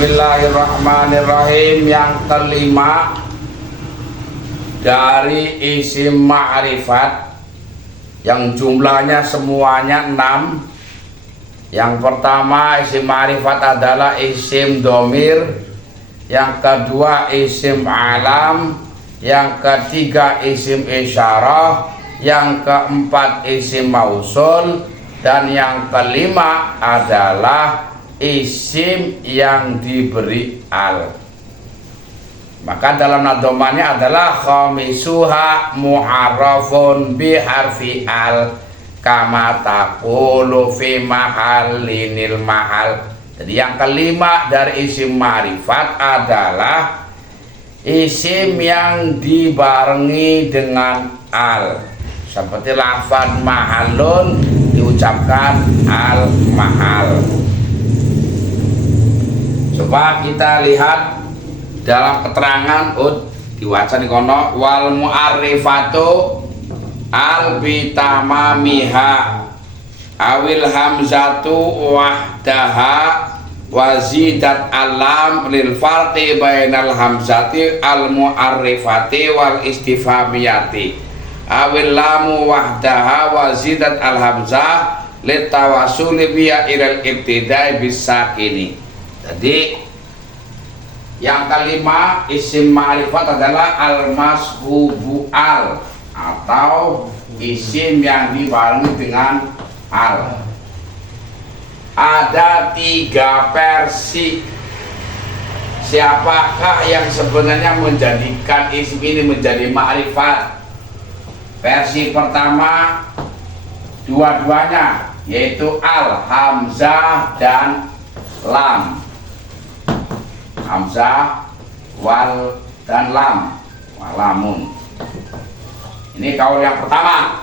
Bismillahirrahmanirrahim. Yang kelima dari isim ma'rifat yang jumlahnya semuanya 6. Yang pertama isim ma'rifat adalah isim domir, yang kedua isim alam, yang ketiga isim isyarah, yang keempat isim mausul, dan yang kelima adalah isim yang diberi al. Maka dalam nadomannya adalah khamisuha mu'arrafun biharfi al kama taqulu fi mahallinil mahal. Jadi yang kelima dari isim ma'rifat adalah isim yang dibarengi dengan al, seperti lafaz mahalun diucapkan al mahal. Coba kita lihat dalam keterangan diwaca di kono, wal mu'arrifatu al bitamamiha awil hamzatu wahdaha wazidat alam lil farqi bainal hamzati al mu'arrifati wal istifhamiyati awil lamu wahdaha wazidat al hamzah litawasuli biya ilal ibtidai bisakini. Jadi yang kelima isim ma'rifat adalah al-mashubu al, atau isim yang dibarengi dengan al. Ada 3 versi siapakah yang sebenarnya menjadikan isim ini menjadi ma'rifat. Versi pertama dua-duanya, yaitu al, hamzah dan lam. Hamzah wal dan lam, walamun. Ini kaul yang pertama.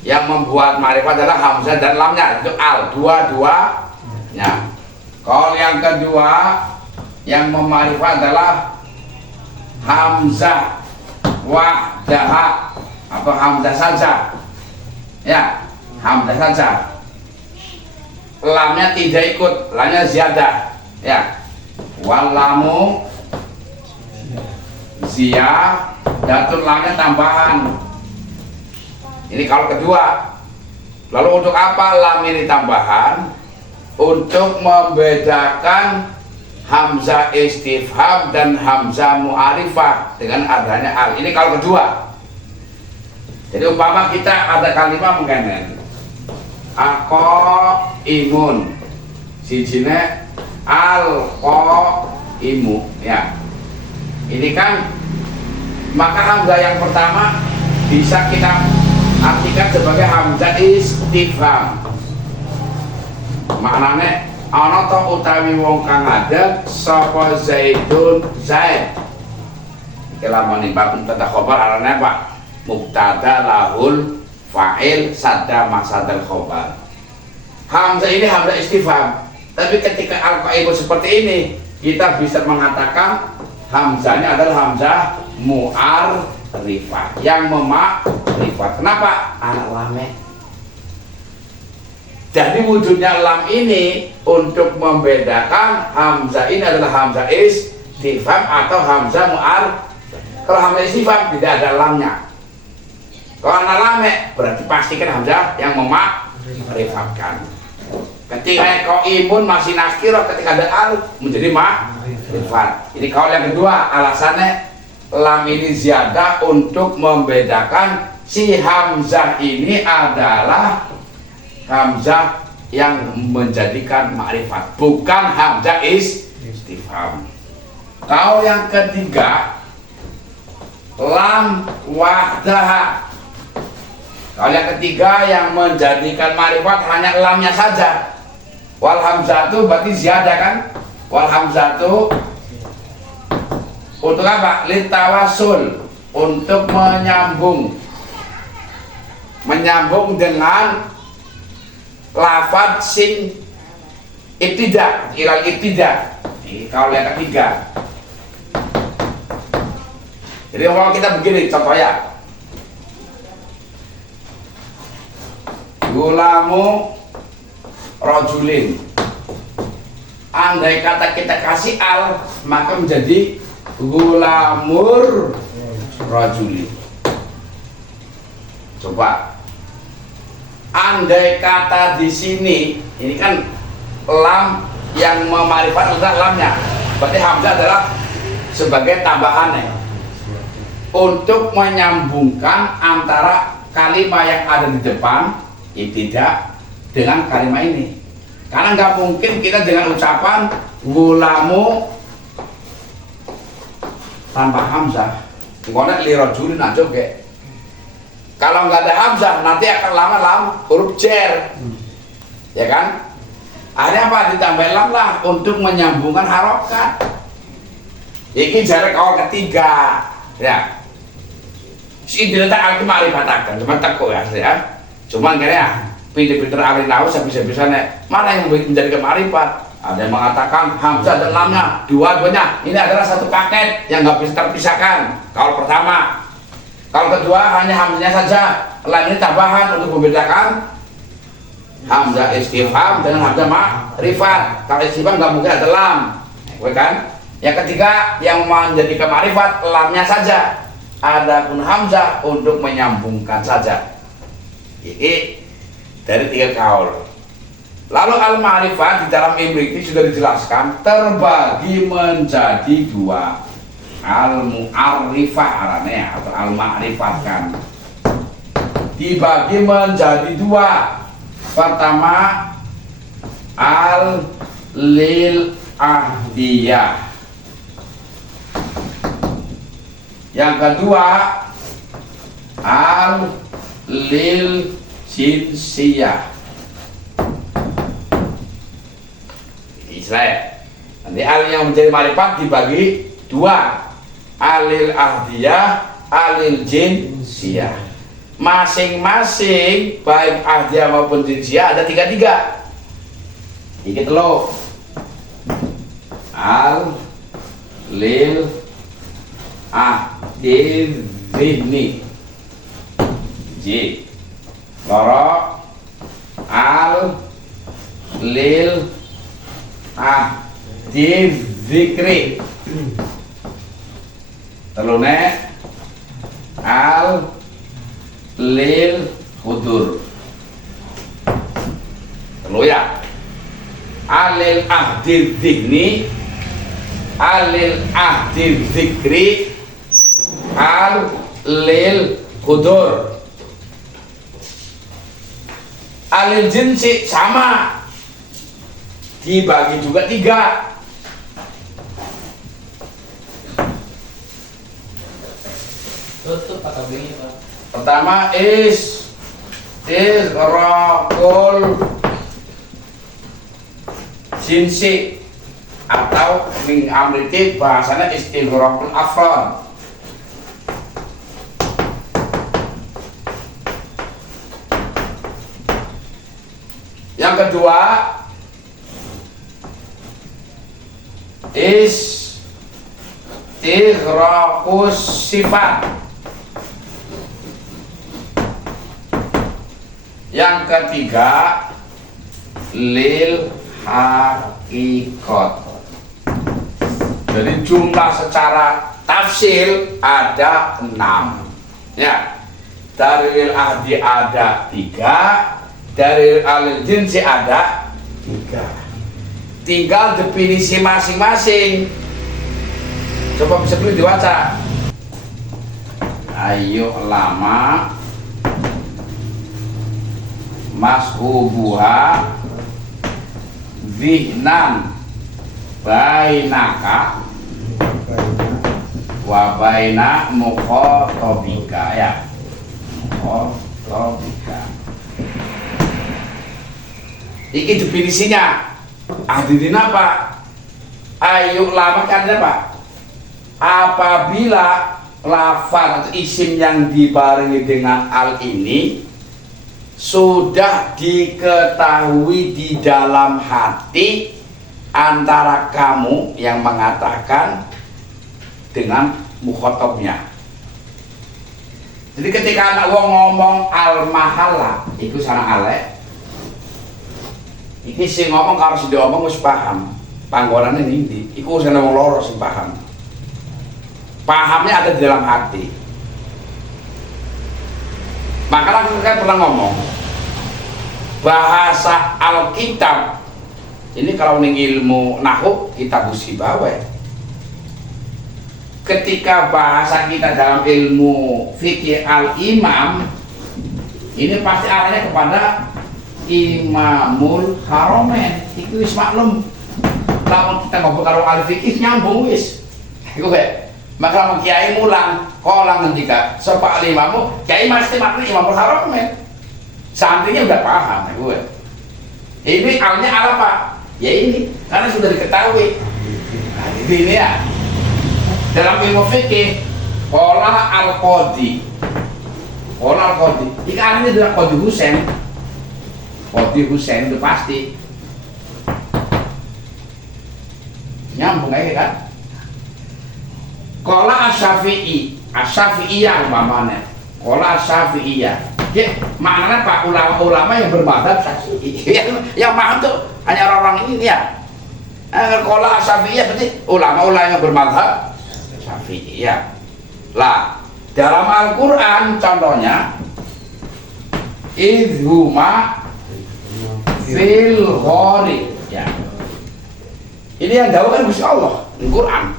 Yang membuat ma'rifat adalah hamzah dan lamnya, itu al, dua-duanya. Kaul yang kedua yang memarifat adalah hamzah wahdaha, atau hamzah saja. Ya, hamzah saja. Lamnya tidak ikut, lamnya ziyadah. Ya. Walamu ziyadatul, lamnya tambahan. Ini kalau kedua. Lalu untuk apa lam ini tambahan? Untuk membedakan hamzah istifham dan hamzah mu'arifah dengan adanya al. Ini kalau kedua. Jadi umpama kita ada kalimat mengenen ako imun sijine al-qaimu, ya. Ini kan, maka hamzah yang pertama bisa kita artikan sebagai hamzah istifham. Maknanya ana ta utawi wong kang ngadeg sapa zaidun zaid. Iki lamane bab mubtada khabar arane apa? Mubtada lahul fa'il sadda masadal khabar. Hamzah ini hamzah istifham. Tapi ketika al-qaimu seperti ini, kita bisa mengatakan hamzahnya adalah hamzah mu'arrifah, yang memakrifat. Kenapa? Anak lame. Jadi wujudnya lam ini untuk membedakan hamzah ini adalah hamzah istifham atau hamzah mu'arrifah. Kalau hamzah istifham tidak ada lamnya. Kalau anak lame berarti pastikan hamzah yang memakrifatkan. Ketika qaimun masih nakirah, ketika ada al menjadi ma'rifat. Ini kaul yang kedua, alasannya lam ini ziyadah untuk membedakan si hamzah ini adalah hamzah yang menjadikan ma'rifat, bukan hamzah istifham. Kaul yang ketiga, lam wahdaha. Kaul yang ketiga yang menjadikan ma'rifat hanya lamnya saja. Wal hamzatu berarti ziyadah kan? Wal hamzatu untuk apa? Litawasul, untuk menyambung dengan lafadz sing ibtida, ilal ibtida. Ini kaul yang ketiga. Jadi kalau kita begini contohnya, gulamu rojulin andai kata kita kasih al, maka menjadi gulamur rajuli. Coba, andai kata di sini, ini kan lam yang memarifat adalah lamnya, berarti hamzah adalah sebagai tambahannya untuk menyambungkan antara kalimat yang ada di depan tidak dengan kalimat ini. Karena nggak mungkin kita dengan ucapan gulamu tanpa hamzah. Ngonek li rajulin aja kayak. Kalau nggak ada hamzah nanti akan lama lam huruf jer, ya kan? Ada apa ditambah lam lah untuk menyambungkan harokat. Ini jarak awal ketiga, ya. Si tidak tak ma'rifatakan, cuma takut ya. Cuman kayaknya pinter-pinter ahli nahwu bisa-bisa mana yang menjadi kemarifat. Ada yang mengatakan hamzah dan lamnya dua-duanya ini adalah satu paket yang nggak bisa terpisahkan. Kalau pertama, kalau kedua hanya hamzahnya saja, lam ini tambahan untuk membedakan hamzah istifham dengan hamzah ma'rifat. Kalau istifham nggak mungkin ada lam, kan? Yang ketiga yang menjadi kemarifat lamnya saja, adapun hamzah untuk menyambungkan saja. Ini dari 3 kaul. Lalu al-ma'rifat di dalam Imriti sudah dijelaskan terbagi menjadi 2. Al-mu'arrifah arane atau al-ma'rifat kan dibagi menjadi 2. Pertama al-lil ahdiyah, yang kedua al-lil jinsiyah. Israel. Nanti al yang menjadi marifat dibagi 2, alil ahdiyah, alil jinsiyah. Masing-masing baik ahdiyah maupun jinsiyah ada 3. Ini telo al lil ahdiyah zihni j loro al lil ahdiyah zikri telune al lil hudur. Telu ya, alil ahdi dzikri, alil ahdi dzikri, al lil hudur. Alil jinsi sama, dibagi juga 3. Tutup apa begini Pak? Pertama israqul jinsi atau min amriti bahasanya istighraqul afrad. Yang kedua istighraqus sifat. Yang ketiga lil haqiqat. Jadi jumlah secara tafsil ada 6 ya. Dari lil ahdi ada 3, dari alil jinsi ada 3. Tinggal definisi masing-masing. Coba bisa dulu dibaca. Ayo lama mashubuha zihnan bainaka wa baina mukhatabika ya. Mukhatabika. Iki definisinya. Hadirin apa? Ayo lama kan apa? Apabila lafaz atau isim yang dibarengi dengan al ini sudah diketahui di dalam hati antara kamu yang mengatakan dengan mukhatabnya. Jadi ketika anak wong ngomong al mahala itu sana alek, iki sing ngomong harus diomong wis paham. panggonane ning iku urusan wong loro sing paham. Pahamnya ada di dalam hati. Makanya aku kan pernah ngomong bahasa Alkitab ini kalau ning ilmu nahwu kitab Sibawa. Ketika bahasa kita dalam ilmu fikih al-imam ini pasti arahnya kepada Imamul Haromen. Itu wis maklum. Kalau kita ngobrol karo ahli fikih nyambung wis. Iku kayak maka mau kiai mulang kolang ngendika sapa alimamu kiai mesti makna Imamul Haromen. Santrinya udah paham gue. Ini alnya apa? Ya ini karena sudah diketahui. Nah, ini ya. Dalam ilmu fikih qala al-qadi. Qala al-qadi. Ini artinya adalah Qadi Husain. Qadi Husain itu pasti nyambung aja kan. Qala asy-Syafi'i, asy-Syafi'iyah umpamanya. Qala asy-Syafi'iyah. Ya, maknanya Pak ulama-ulama yang bermadzhab Syafi'i. Yang paham tuh hanya orang-orang ini ya. Qala asy-Syafi'iyah berarti ulama-ulama yang bermadzhab Syafi'i ya. Lah, dalam Al-Qur'an contohnya idhuma fil ghari ya. Ini yang jauh kan Gusti Allah, Al-Qur'an.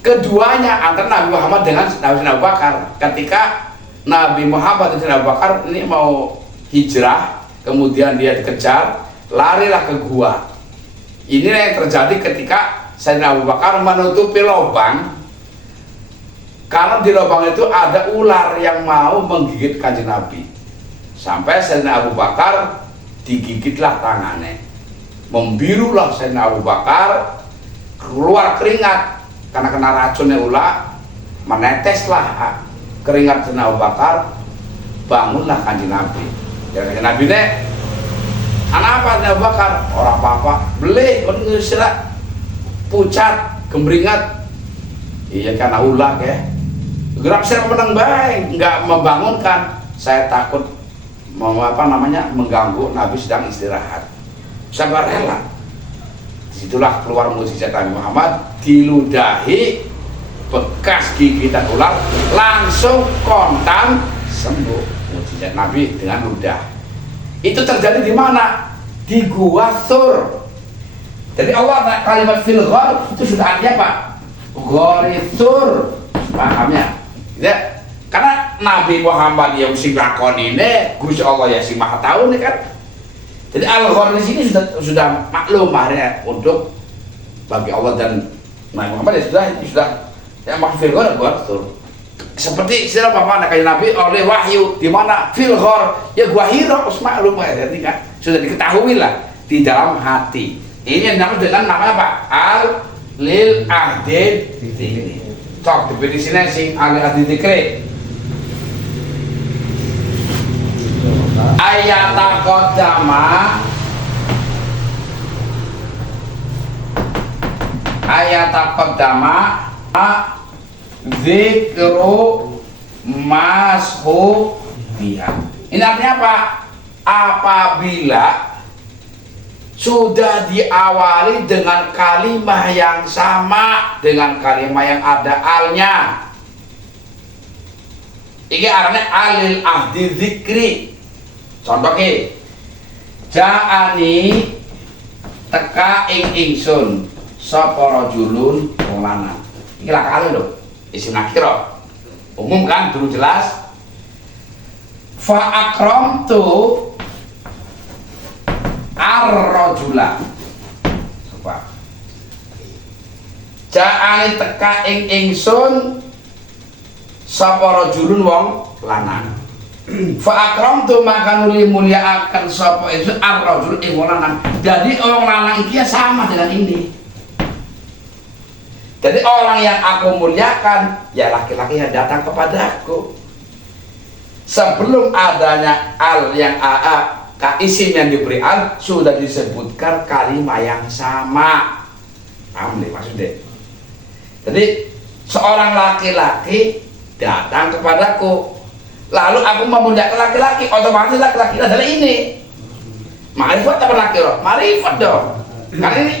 Keduanya antara Nabi Muhammad dengan Nabi Abu Bakar. Ketika Nabi Muhammad dan Abu Bakar ini mau hijrah, kemudian dia dikejar, larilah ke gua. Inilah yang terjadi ketika Sayyidina Abu Bakar menutupi lubang. Karena di lubang itu ada ular yang mau menggigit Kanjeng Nabi. Sampai Sayyidina Abu Bakar digigitlah tangannya. Membirulah Sayyidina Abu Bakar, keluar keringat karena kena racunnya ular, meneteslah keringat Sayyidina Abu Bakar, bangunlah Kanjeng Nabi. Ya Kanjeng Nabi ne, anak apa Sayyidina Abu Bakar? Orang apa-apa, beli, istilah pucat, gembringat. Iya karena ulah ya. Gerak saya menang baik, nggak membangunkan. Saya takut mengganggu Nabi sedang istirahat. Sabar rela. Disitulah keluar mukjizat Nabi Muhammad, diludahi bekas gigitan ular langsung kontan sembuh. Mukjizat Nabi dengan ludah. Itu terjadi di mana? Di Gua Tsur. Jadi Allah kalimat fil ghar itu sudah artinya apa? Ghoritsur, pahamnya? Ya, karena Nabi Muhammad yang sing lakon ini, Gusti Allah ya sing maha tahu nih kan. Jadi al-ghar di sini sudah maklum ya untuk bagi Allah dan Nabi Muhammad ya sudah yang maksud fil ghar Ghoritsur. Seperti istilah apa kayak Nabi oleh wahyu di mana fil ghar ya Gua Hira maklum ya, jadi kan sudah diketahui lah di dalam hati. Ini yang namanya dengan namanya apa? Al-lil ahdid ini. Cok definisinya sing al-lil ahdid dikre. Ayatakodama zikru mashu biha. Ini artinya apa? Apabila sudah diawali dengan kalimah yang sama, dengan kalimah yang ada alnya. Ini artinya alil ahdi zikri. Contoh ke ja'ani teka ingsun sapa rajulun wong lanang. Iki lah kali lho. Isim nakira. Umum kan dulu jelas. Fa akramtu ar-rajula. Coba. Ja'ani teka ingsun sapa rajulun wong lanang. Fa akramtu maka nuli mulyaaken sapa ingsun ar-rajul ing wong lanang. Jadi orang lanang iki sama dengan ini. Jadi orang yang aku muliakan ya laki-laki yang datang kepadaku. Sebelum adanya al yang isim yang diberi al sudah disebutkan kalimat yang sama. Paham nih maksudnya? Jadi seorang laki-laki datang kepadaku, lalu aku memuliakan laki-laki, otomatis laki-laki adalah ini. Ma'rifat apa nakirah? Ma'rifat dong. Karena ini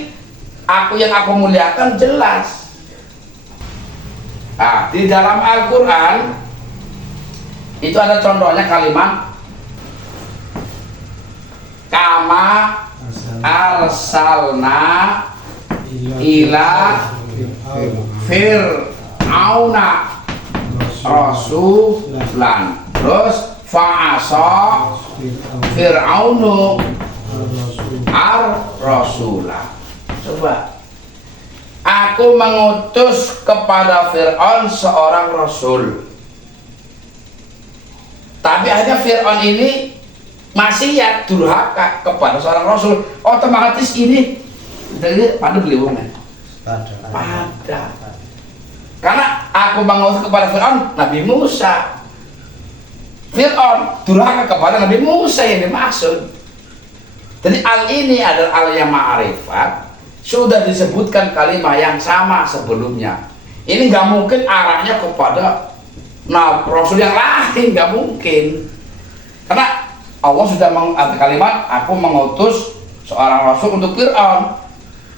Aku yang aku muliakan jelas. Nah, di dalam Al-Quran itu ada contohnya kalimat kama arsalna ila fir'auna rasulan, terus fa'asa fir'aunu ar-rasulah. Coba, aku mengutus kepada Fir'aun seorang rasul, tapi akhirnya Fir'aun ini maksiat durhaka kepada seorang rasul. Otomatis ini dari pada beliaunya pada, karena aku mengutus kepada Fir'aun Nabi Musa, Fir'aun durhaka kepada Nabi Musa yang dimaksud. Jadi al ini adalah al yang ma'rifat, sudah disebutkan kalimat yang sama sebelumnya. Ini nggak mungkin arahnya kepada rasul yang lain, nggak mungkin, karena Allah sudah mengatakan kalimat aku mengutus seorang rasul untuk Fir'aun.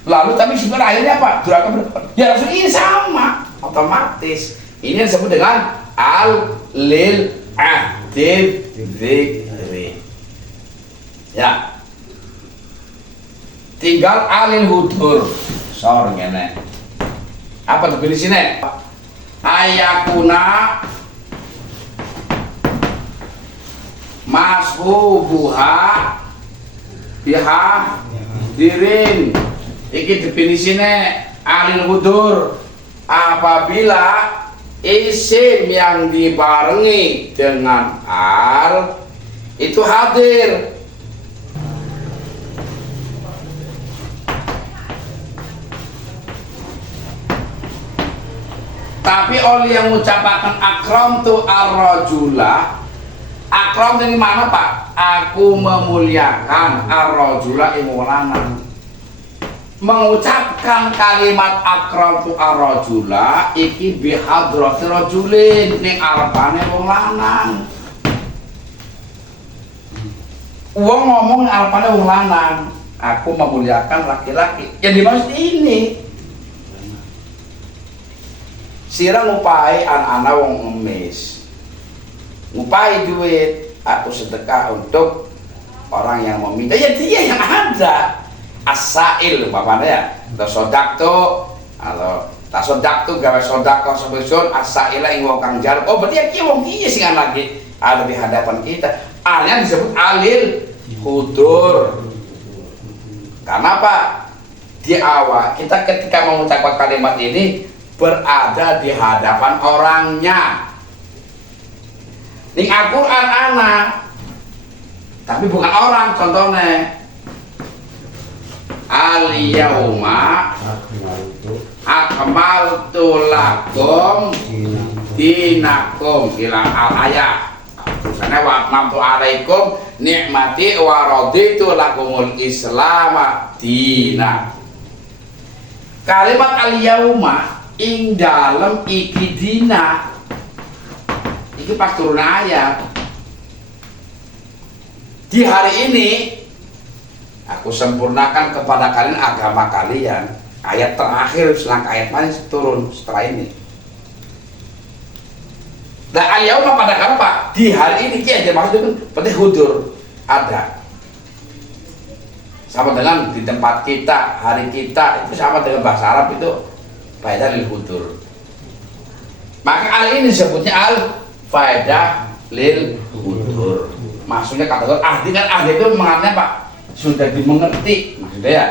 Lalu tapi sebenarnya akhirnya apa? Durhaka ya rasul ini sama, otomatis ini yang disebut dengan al lil ahdid dzikri. Ya, tinggal alil hudur sor ngene. Apa definisinya? Ayakuna mashubuha biha dirin. Iki definisinya alil hudur, apabila isim yang dibarengi dengan al itu hadir. Tapi oleh yang mengucapkan akram tu ar-rajula, akram dari mana Pak? Aku memuliakan ar-rajula ibu lanang. Mengucapkan kalimat akram tu ar-rajula iki bihadrati rajulin ning arepane wong lanang. Wong ngomong arepane wong lanang, aku memuliakan laki-laki. Yang dimaksud ini sira ngupai anak-anak wong ngemis, ngupai duit, aku sedekah untuk orang yang meminta, ya dia yang ada. As-sa'il bapaknya ya, atau sodakto, atau tak sodakto gawe sodakto sebesun as-sa'ila ing wong kang jar. Oh berarti ya wong kiye sing lagi ada di hadapan kita. Alnya disebut alil hudur. Karena apa? Di awal kita ketika mengucapkan kalimat ini berada di hadapan orangnya. Ning Al-Quran anak, tapi bukan orang. Contohnya al-yauma akmaltu lakum dinakum ila al-ayat. Terusane wa atmamtu alaikum nikmati wa raditu lakumul islam dina. Kalimat al-yauma ing dalem iki dina iki pas turun ayat. Di hari ini aku sempurnakan kepada kalian agama kalian. Ayat terakhir selang ayat mana turun setelah ini. Nah al-yauma pada kapan Pak? Di hari ini kia aja maksudnya penting hudur ada. Sama dengan di tempat kita, hari kita itu sama dengan bahasa Arab itu faedah lil hudur. Maka al ini disebutnya al faedah lil hudur. Maksudnya kategori ahdi kan ahdi itu mengartinya Pak sudah dimengerti, maksudnya ya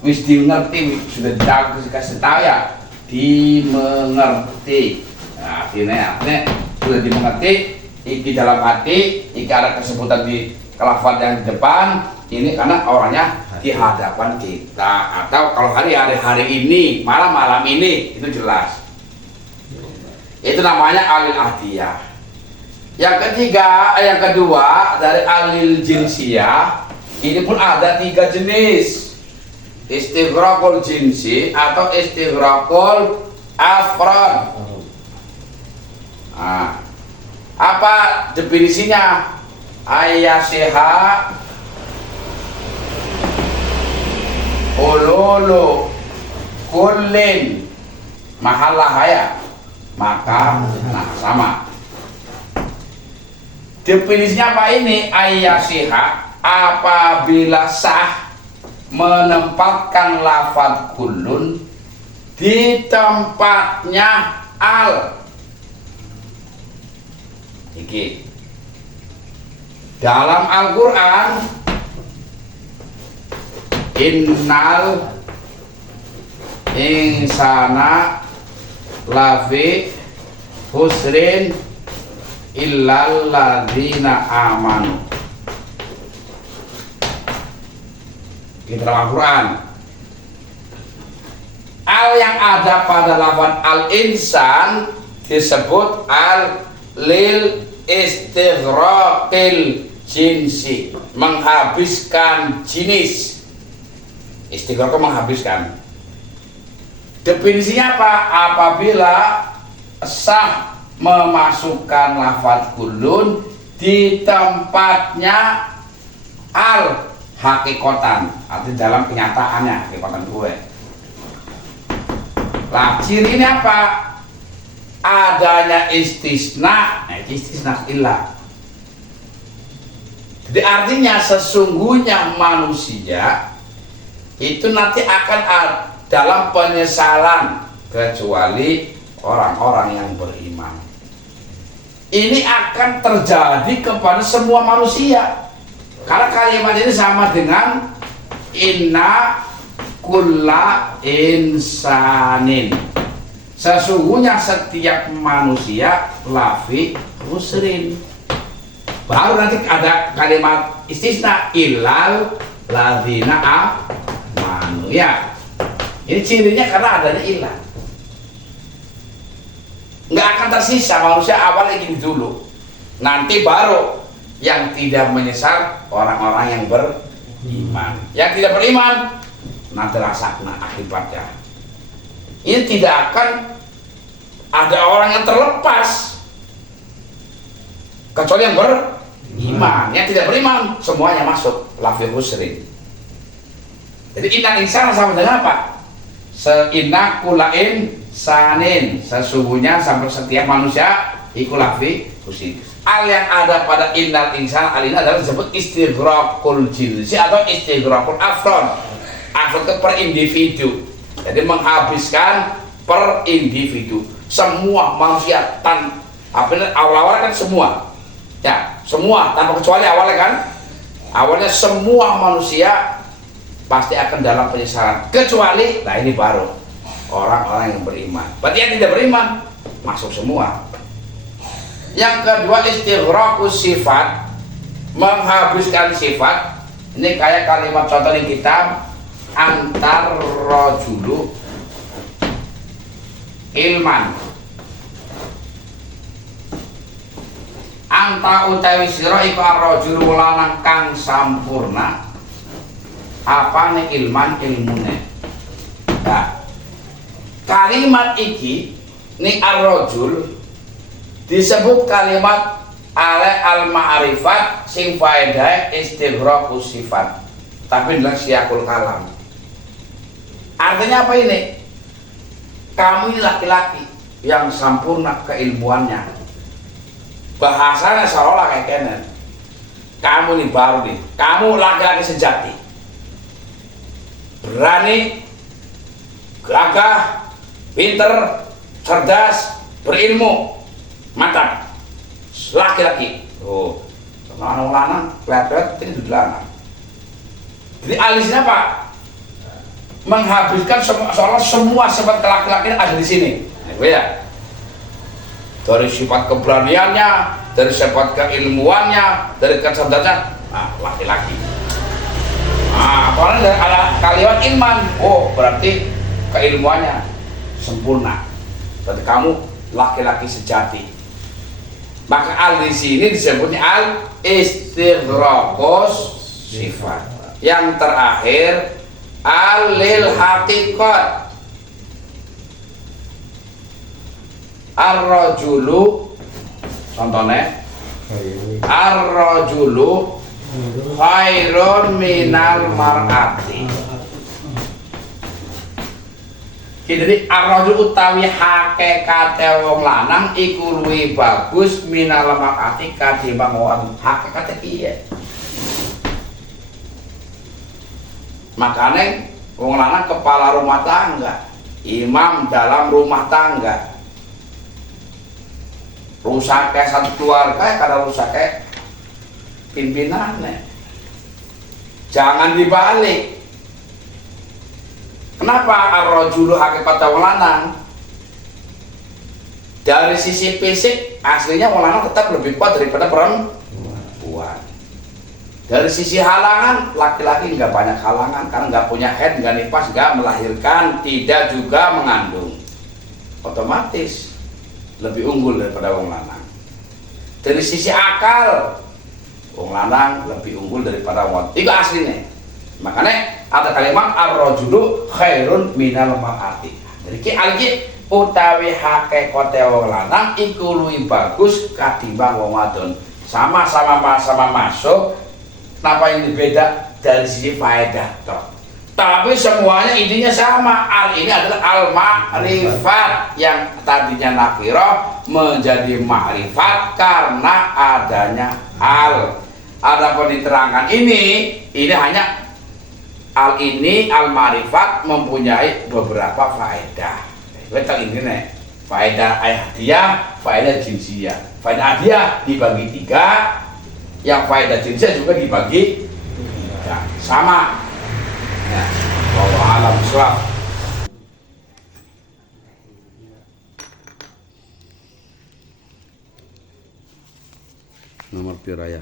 wis dimengerti, sudah dikasih tahu ya dimengerti. Nah artinya sudah dimengerti, iki dalam hati, iki ada kesebutan di kelafat yang di depan ini karena orangnya di hadapan kita. Atau kalau hari-hari ini, malam-malam ini itu jelas. Itu namanya alil ahdiyah. Yang ketiga, yang kedua dari alil jinsiyah. Ini pun ada 3 jenis, istighraqul jinsi atau istighraqul afrad. Nah, apa definisinya? ululu kullin mahallah ya, maka nah sama. Definisinya apa ini? Ayyasiha, apabila sah menempatkan lafadz kullun di tempatnya al. Iki dalam Al-Quran, innal insana lafi husrin illal ladzina amanu. Di dalam Al-Quran, al yang ada pada lafaz al-insan disebut al lil istighraqil jinsi, menghabiskan jenis. Istighraq menghabiskan. Definisinya apa? Apabila sah memasukkan lafaz kullun di tempatnya al hakikotan, arti dalam kenyataannya, hakikotan gue. Lah cirinya apa? Adanya istisna, istisna illah. Jadi artinya sesungguhnya manusia itu nanti akan dalam penyesalan kecuali orang-orang yang beriman. Ini akan terjadi kepada semua manusia. Karena kalimat ini sama dengan inna kulla insanin. Sesungguhnya setiap manusia lafi husrin. Baru nanti ada kalimat istisna illal ladzina amanu ya. Ini cirinya karena adanya illah. Nggak akan tersisa manusia awalnya gini dulu. Nanti baru yang tidak menyesal orang-orang yang beriman. Yang tidak beriman nanti rasakan akibatnya. Ini tidak akan ada orang yang terlepas kecuali yang beriman. Yang tidak beriman semuanya masuk lafi husrin. Jadi innal insana sama dengan apa? Inna kulain sanin, sesungguhnya sampai setiap manusia iku lafi husrin. Al yang ada pada innal insan, al ini adalah disebut istighraqul jinsi atau istighraqul afron. Afron itu per individu. Jadi menghabiskan per individu. Semua manusia awal-awal kan semua. Ya, semua tanpa kecuali awalnya kan. Awalnya semua manusia pasti akan dalam penyesalan kecuali, nah ini baru orang-orang yang beriman. Berarti yang tidak beriman masuk semua. Yang kedua istighraqus sifat, menghabiskan sifat. Ini kayak kalimat contoh di kitab antar rajulu ilman. Anta utawi sira iku ar-rajulu lanang kang sampurna apane ilman ilmune. Nah, kalimat iki ni ar-rajul disebut kalimat ale al-ma'rifat sing faedahe istighraqus sifat, tapi dalam siyakul kalam. Artinya apa ini? Kamu ini laki-laki yang sempurna keilmuannya. Bahasanya seolah kayak kenen. Kamu ini baru nih. Kamu laki-laki sejati. Berani, gagah, pinter, cerdas, berilmu, mantap. Laki-laki. Oh, lanang-lanang, pelet-pelet itu lanang. Jadi alisnya apa? Menghabiskan seolah semua sifat laki-laki ada di sini. Nah, ya. Dari sifat keberaniannya, dari sifat keilmuannya, dari kecerdasannya, nah laki-laki. Nah, apalagi dari kalimat ilman, oh berarti keilmuannya sempurna. Berarti kamu laki-laki sejati. Maka al di sini disebutnya al istighraqus sifat. Yang terakhir al-lil haqiqat. Ar-rajulu, contohnya ar-rajulu khairun minal mar'ati. Jadi ar-rajul utawi hakikate wong lanang iku luwih bagus minal mar'ati katimbang wong hakikate piye. Makanya wong lanang kepala rumah tangga, imam dalam rumah tangga. Rusake satu keluarga kada rusake pimpinannya. Jangan dibalik. Kenapa ar-rajulu hakikat wong lanang? Dari sisi fisik aslinya wong lanang tetap lebih kuat daripada perempuan. Dari sisi halangan laki-laki nggak banyak halangan karena nggak punya head, nggak nifas, nggak melahirkan, tidak juga mengandung. Otomatis lebih unggul daripada wong lanang. Dari sisi akal wong lanang lebih unggul daripada wong. Itu aslinya. Makanya ada kalimat ar-rajulu khairun minal mar'ati. Jadi ki algi utawi hakikate wong lanang iku luwih bagus katimbang wong wadon. Sama-sama masuk. Kenapa ini beda dari sisi faedah toh? Tapi semuanya intinya sama. Al ini adalah al-ma'rifat yang tadinya nakirah menjadi ma'rifat karena adanya al. Adapun diterangkan ini hanya al ini al-ma'rifat mempunyai beberapa faedah. Betul ini nih. Faedah hadiah, faedah jinsiyah. Faedah hadiah dibagi 3, yang faedah jinsiyah juga dibagi 3. Sama. Nah, wallahu a'lam bishawab. Nomor piraya.